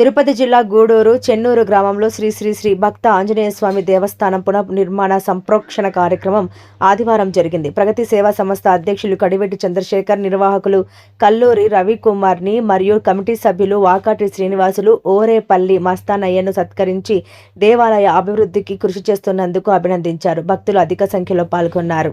తిరుపతి జిల్లా గూడూరు చెన్నూరు గ్రామంలో శ్రీ శ్రీ శ్రీ భక్త ఆంజనేయ స్వామి దేవస్థానం పునర్నిర్మాణ సంప్రోక్షణ కార్యక్రమం ఆదివారం జరిగింది. ప్రగతి సేవా సంస్థ అధ్యక్షులు కడివెట్టి చంద్రశేఖర్ నిర్వాహకులు కల్లూరి రవికుమార్ని మరియు కమిటీ సభ్యులు వాకాటి శ్రీనివాసులు ఓరేపల్లి మస్తానయ్యను సత్కరించి దేవాలయ అభివృద్ధికి కృషి చేస్తున్నందుకు అభినందించారు. భక్తులు అధిక సంఖ్యలో పాల్గొన్నారు.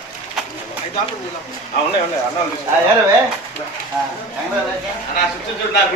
ఉన్నాయి ఉన్నాయి అన్న అన్న చూడు నాకు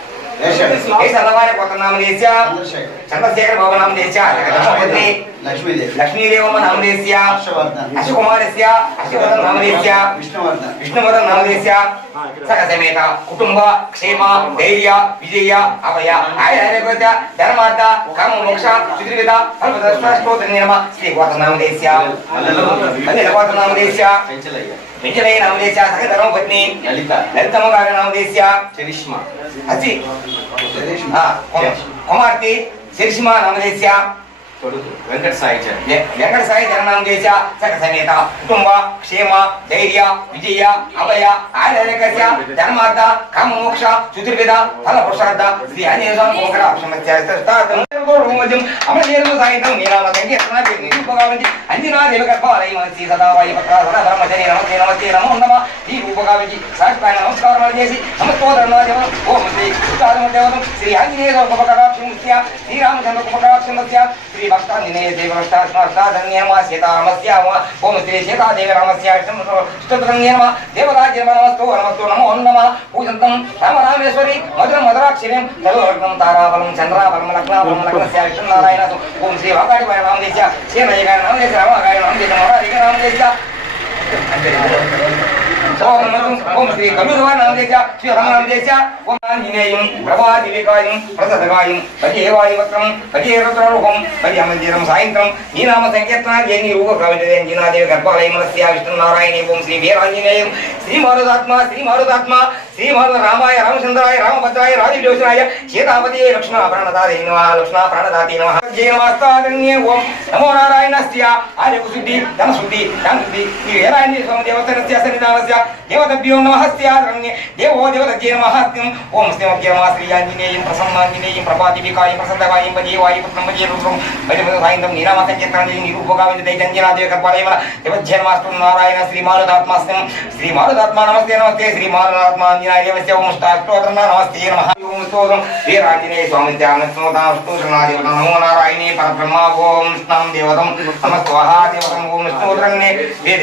నమః దేవతభ్యో నమః యజ్ఞోదావేదత్యై లక్ష్మీదేవి నామదేశ్య హర్షవర్ధన్ నామదేశ్య విష్ణువర్ధన్ విష్ణువర్ధన్ నామదేశ్య సకసమేత కుటుంబ క్షేమ ధైర్య విజయ అభయ ఆయుర ఆరోగ్య ధర్మార్థ కామ మోక్ష సుదీర్ఘత ఫలప్రదస్తోత్ర నియమ శ్రీ గోతనామదేశ్య అదే గోతనామదేశ్య పెంచలయ్య వెంకటయ్య నామదేశ్య సకల ధర్మపత్ని లలిత లలితమ్మ గారి నామదేశ్య చరిష్మా అసి చరిష్మా కుమార్తె నామదేశ్య కొడుకు వెంకట సాయి చరణ్ వెంకట సాయి జననామ దేశ సక సమేత కుటుంబ క్షేమ ధైర్య విజయ అభయ ఆరోగ్య ధర్మార్థ కామ మోక్ష చతుర్విధ ఫల పురుషార్థ శ్రీ ఆంజనేయ స్వామి పోకడ అమరజీలు సాయితం నీరామ సంకీర్తన నిరూపగావించి అంజనా దేవ గర్భాలయ మనసి సదా వాయు పత్ర నమస్తే నమస్తే నమో నమ ఈ రూపగావించి సాష్టాంగ నమస్కారం చేసి నమస్తోదరణ ఓం శ్రీ దేవతం శ్రీ ఆంజనేయ స్వామి ఉపకటాక్షముస్య శ్రీరామచంద్ర ఉపకటాక్షమస్య శ్రీ భక్తాంజనేయ దేవస్తాధన్యమ సీతారామస్య ఓం శ్రీ సీతాదేవి రామస్య ఇష్టధన్యమ దేవరాజ్య నమస్తో నమస్తో నమో నమ పూజంతం రామరామేశ్వరి మధుర మధురాక్షిణం తరువర్గం తారాబలం చంద్రాబలం లగ్నాబలం లగ్నస్య నారాయణ ఓం శ్రీ వాకాడి వారి నామదేశ శ్రీనయ్య గారి నామదేశ రామగారి నామదేశ మొరారి గారి నామదేశ ఓం నమః ఓం శ్రీ కవిర్వాణ నామదేశ శ్రీ రమణామదేశ ఓం ఆంజనేయం ప్రభాదివికాయం ప్రసదగాయం భజే వాయువక్రం భజే రుద్రరూపం భజే అమంజరం సాయంత్రం ఈ నామ సంకీర్తన జయని రూప ప్రవిజయం జినాదేవి గర్భాలయమనస్య విష్ణునారాయణ ఓం శ్రీ వీరాంజనేయం శ్రీ మారుదాత్మ శ్రీ మారుదాత్మ శ్రీ రామాయ రామచంద్రాయ రామభద్రాయ రాజయోచనాయ సీతాపతి లక్ష్మణ ప్రాణదాతే నమః లక్ష్మణ ప్రాణదాతే నమః. జయ నమస్తారణ్యే ఓం నమో నారాయణస్య ఆర్య శుద్ధి ధన శుద్ధి ధన శుద్ధి శ్రీ వీరాంజనేయ స్వామి దేవస్థానస్య సన్నిధానస్య దేవతభ్యో నమఃస్యారణ్యే దేవో దేవతజ్ఞే నమఃస్యం ఓం శ్రీమద్య నమః శ్రీ ప్రసన్నాంజనేయం ప్రభాదివికాయం ప్రసన్నవాయం భజే వాయుపుత్రం భజే రుద్రం భజే సాయంత్రం నీరామ సంకీర్తనం నిరూపగావింద దైతంజనాదేవ కర్పాలయమల దేవజ్ఞ నమస్తం నారాయణ శ్రీ మారుదాత్మాస్తం నమస్తే నమస్తే శ్రీ మారుదాత్మాంజనాయ దేవస్య ఓం ష్టాష్టోత్రం నమస్తే ఓం స్తోత్రం. స్వామి నమో నారాయణే పరబ్రహ్మ. ఓం దేవతం దేవతం. ఓం వేద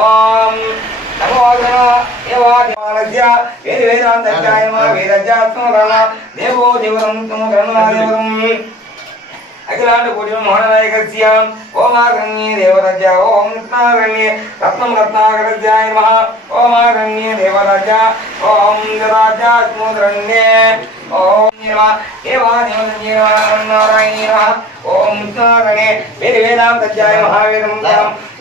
ఓం నమో దేవాదేవాలస్య వేద వేదాంతజ్ఞాయమ వేదజ్ఞాత్మకరణ దేవో దేవతం దేవతం అఖిలాండ కోటి మోహననాయకస్య ఓమారణ్యే దేవరాజ ఓం రత్నారణ్యే రత్నం రత్నాకరస్యాయ నమః ఓమారణ్యే దేవరాజ ఓం ఓం రత్నారణ్యే వేద వేదాంతజ్ఞాయ మహావేదం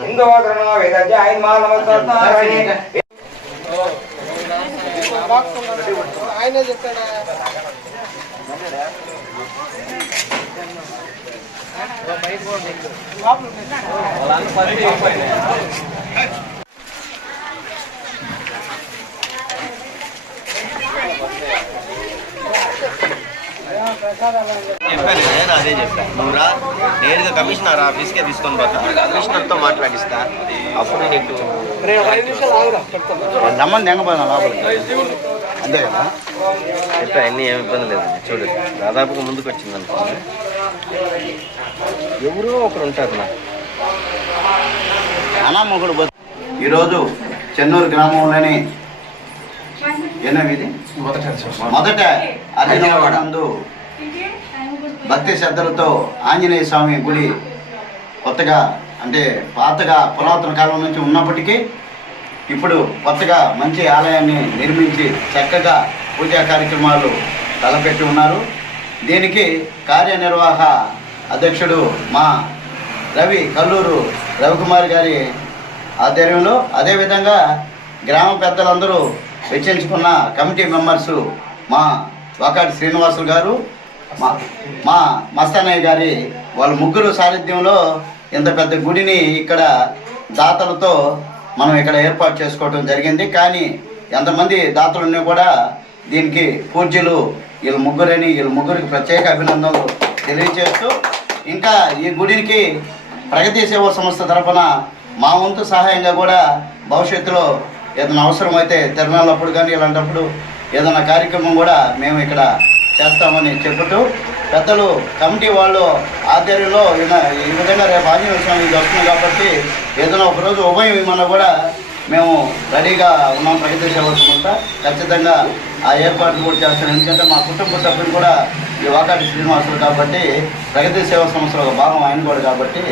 ఇందోదరణ వేదజ్ఞాయ నమః నమస్తత్నారణ్యే చెప్పాను నేను అదే చెప్పాను నువ్వు రా నేరుగా కమిషనర్ ఆఫీస్కే తీసుకొని పోతా. కమిషనర్తో మాట్లాడిస్తా. అప్పుడు నీకు రమ్మని ఎంగపోయినా లోపలికి? అంతే కదా? చెప్పా అన్నీ ఏమి ఇబ్బంది లేదు. చూడు దాదాపుగా ముందుకు వచ్చింది అనుకో ఎవరో ఒకరు ఉంటారు నా అనామకుడు ఈరోజు చెన్నూరు గ్రామంలోని ఎన్నో ఇది? మొదట అర్జునవాడందు భక్తి శ్రద్ధలతో ఆంజనేయ స్వామి గుడి కొత్తగా అంటే పాతగా పురాతన కాలం నుంచి ఉన్నప్పటికీ ఇప్పుడు కొత్తగా మంచి ఆలయాన్ని నిర్మించి చక్కగా పూజా కార్యక్రమాలు తలపెట్టి ఉన్నారు. దీనికి కార్యనిర్వాహ అధ్యక్షుడు మా రవి కల్లూరు రవికుమార్ గారి ఆధ్వర్యంలో అదేవిధంగా గ్రామ పెద్దలందరూ వెచ్చించుకున్న కమిటీ మెంబర్సు మా వాకాటి శ్రీనివాసులు గారు మా మా మస్తానయ్య గారి వాళ్ళ ముగ్గురు సాన్నిధ్యంలో ఇంత పెద్ద గుడిని ఇక్కడ దాతలతో మనం ఇక్కడ ఏర్పాటు చేసుకోవడం జరిగింది. కానీ ఎంతమంది దాతలున్నా కూడా దీనికి పూజ్యులు వీళ్ళ ముగ్గురని వీళ్ళ ముగ్గురికి ప్రత్యేక అభినందనలు తెలియజేస్తూ ఇంకా ఈ గుడికి ప్రగతి సేవా సంస్థ తరఫున మా వంతు సహాయంగా కూడా భవిష్యత్తులో ఏదైనా అవసరమైతే తిరణాలప్పుడు కానీ ఇలాంటప్పుడు ఏదైనా కార్యక్రమం కూడా మేము ఇక్కడ చేస్తామని చెబుతూ పెద్దలు కమిటీ వాళ్ళు ఆధ్వర్యంలో ఈ విధంగా రేపు ఆంజనేయ స్వామి వస్తుంది కాబట్టి ఏదైనా ఒకరోజు ఉభయం ఇవ్వమన్నా కూడా మేము రెడీగా ఉన్నాం ప్రగతి సేవ ఖచ్చితంగా ఆ ఏర్పాట్లు కూడా చేస్తాం. ఎందుకంటే మా కుటుంబ సభ్యులు కూడా ఈ వాకాటి శ్రీనివాసులు కాబట్టి ప్రగతి సేవా సంస్థలో ఒక భాగం ఆయన కూడా కాబట్టి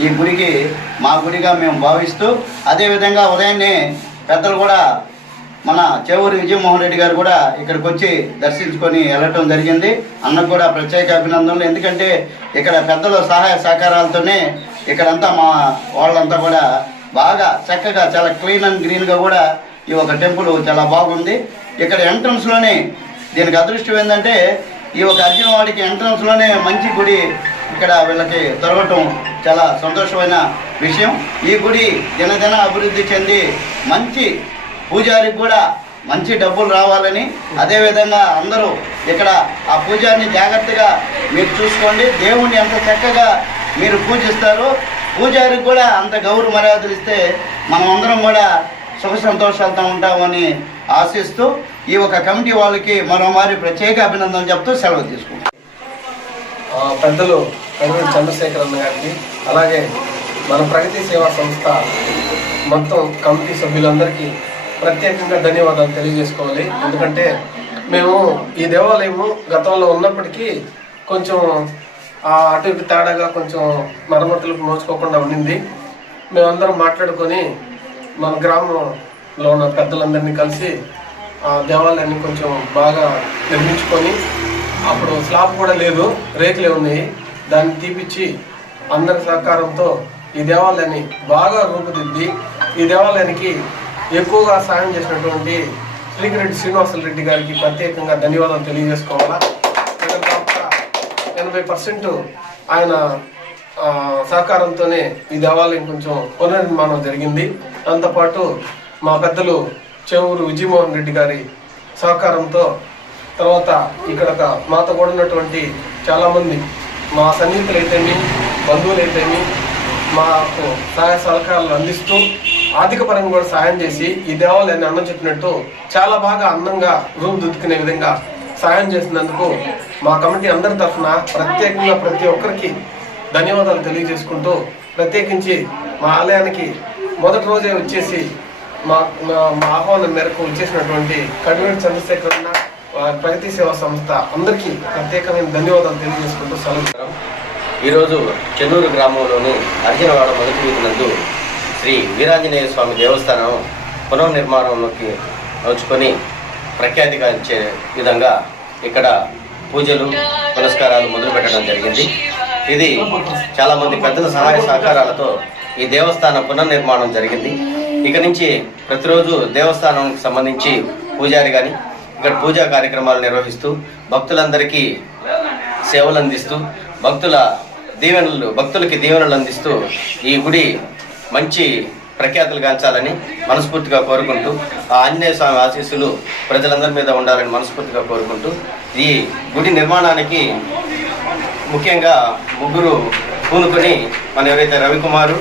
ఈ గుడికి మా గుడిగా మేము భావిస్తూ అదేవిధంగా ఉదయాన్నే పెద్దలు కూడా మన చేవూరి విజయమోహన్ రెడ్డి గారు కూడా ఇక్కడికి వచ్చి దర్శించుకొని వెళ్ళటం జరిగింది. అన్నకు కూడా ప్రత్యేక అభినందనలు. ఎందుకంటే ఇక్కడ పెద్దల సహాయ సహకారాలతోనే ఇక్కడంతా మా వాళ్ళంతా కూడా బాగా చక్కగా చాలా క్లీన్ అండ్ గ్రీన్గా కూడా ఈ ఒక టెంపుల్ చాలా బాగుంది. ఇక్కడ ఎంట్రన్స్లోనే దీనికి అదృష్టం ఏంటంటే ఈ ఒక అర్జునవాడికి ఎంట్రన్స్లోనే మంచి గుడి ఇక్కడ వీళ్ళకి దొరకటం చాలా సంతోషమైన విషయం. ఈ గుడి దినదిన అభివృద్ధి చెంది మంచి పూజారికి కూడా మంచి డబ్బులు రావాలని అదేవిధంగా అందరూ ఇక్కడ ఆ పూజారిని జాగ్రత్తగా మీరు చూసుకోండి. దేవుణ్ణి ఎంత చక్కగా మీరు పూజిస్తారో పూజారికి కూడా అంత గౌరవ మర్యాదలు ఇస్తే మనం అందరం కూడా సుఖ సంతోషాలతో ఉంటామని ఆశిస్తూ ఈ ఒక కమిటీ వాళ్ళకి మరోమారి ప్రత్యేక అభినందనలు చెప్తూ సెలవు తీసుకుంటాం. పెద్దలు కడివేటి చంద్రశేఖర్ అన్న గారికి అలాగే మన ప్రగతి సేవా సంస్థ మొత్తం కమిటీ సభ్యులందరికీ ప్రత్యేకంగా ధన్యవాదాలు తెలియజేసుకోవాలి. ఎందుకంటే మేము ఈ దేవాలయము గతంలో ఉన్నప్పటికీ కొంచెం ఆ అటు ఇటు తేడాగా కొంచెం మరమ్మతులకు నోచుకోకుండా ఉండింది. మేమందరం మాట్లాడుకొని మన గ్రామంలో ఉన్న పెద్దలందరినీ కలిసి ఆ దేవాలయాన్ని కొంచెం బాగా నిర్మించుకొని అప్పుడు స్లాబ్ కూడా లేదు రేకులే ఉన్నాయి. దాన్ని తీపిచ్చి అందరి సహకారంతో ఈ దేవాలయాన్ని బాగా రూపుదిద్ది ఈ దేవాలయానికి ఎక్కువగా సాయం చేసినటువంటి శ్రీకిరెడ్డి శ్రీనివాసులు రెడ్డి గారికి ప్రత్యేకంగా ధన్యవాదాలు తెలియజేసుకోవాలా? ఎనభై పర్సెంట్ ఆయన సహకారంతోనే ఈ దేవాలయం కొంచెం పునర్నిర్మాణం జరిగింది. దాంతోపాటు మా పెద్దలు చెవురు విజయమోహన్ రెడ్డి గారి సహకారంతో తర్వాత ఇక్కడ ఒక మాతో కూడా ఉన్నటువంటి చాలామంది మా సన్నిహితులు అయితేమి బంధువులు అయితేమి మాకు సహాయ సహకారాలు అందిస్తూ ఆర్థిక పరంగా కూడా సాయం చేసి ఈ దేవాలయాన్ని అన్నం చెప్పినట్టు చాలా బాగా అందంగా రూపుదిద్దుకునే విధంగా సాయం చేసినందుకు మా కమిటీ అందరి తరఫున ప్రత్యేకంగా ప్రతి ఒక్కరికి ధన్యవాదాలు తెలియజేసుకుంటూ ప్రత్యేకించి మా ఆలయానికి మొదటి రోజే వచ్చేసి మా మా- ఆహ్వానం మేరకు వచ్చేసినటువంటి కడివేటి చంద్రశేఖర్ అన్న ప్రగతి సేవా సంస్థ అందరికీ ప్రత్యేకమైన ధన్యవాదాలు తెలియజేసుకుంటూ సెలవు. ఈరోజు చెన్నూరు గ్రామంలోని అర్జునవాడ మొదటి వీధి నందు శ్రీ వీరాంజనేయ స్వామి దేవస్థానం పునర్నిర్మాణంలోకి నోచుకొని ప్రఖ్యాతిగాంచే విధంగా ఇక్కడ పూజలు పునస్కారాలు మొదలు పెట్టడం జరిగింది. ఇది చాలామంది పెద్దల సహాయ సహకారాలతో ఈ దేవస్థానం పునర్నిర్మాణం జరిగింది. ఇక నుంచి ప్రతిరోజు దేవస్థానంకి సంబంధించి పూజారి కానీ ఇక్కడ పూజా కార్యక్రమాలు నిర్వహిస్తూ భక్తులందరికీ సేవలు అందిస్తూ భక్తుల దీవెనలు భక్తులకి దీవెనలు అందిస్తూ ఈ గుడి మంచి ప్రఖ్యాతులు గాంచాలని మనస్ఫూర్తిగా కోరుకుంటూ ఆ ఆంజనేయ స్వామి ఆశీస్సులు ప్రజలందరి మీద ఉండాలని మనస్ఫూర్తిగా కోరుకుంటూ ఈ గుడి నిర్మాణానికి ముఖ్యంగా ముగ్గురు పూనుకొని మన ఎవరైతే రవికుమారు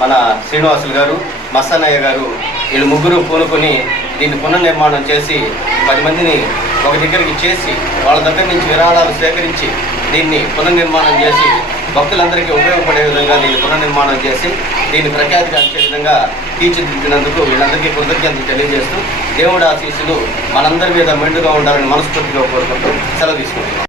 మన శ్రీనివాసులు గారు మస్తన్నయ్య గారు వీళ్ళు ముగ్గురు పూనుకొని దీన్ని పునర్నిర్మాణం చేసి పది మందిని ఒక దగ్గరికి చేసి వాళ్ళ దగ్గర నుంచి విరాళాలు సేకరించి దీన్ని పునర్నిర్మాణం చేసి భక్తులందరికీ ఉపయోగపడే విధంగా దీన్ని పునర్నిర్మాణం చేసి దీన్ని ప్రఖ్యాతిగాంచే విధంగా తీర్చిదిద్దినందుకు వీళ్ళందరికీ కృతజ్ఞతలు తెలియజేస్తూ దేవుడు ఆశీస్సులు మనందరి మీద మెండుగా ఉండాలని మనస్ఫూర్తిగా కోరుకుంటూ సెలవు తీసుకుంటున్నాం.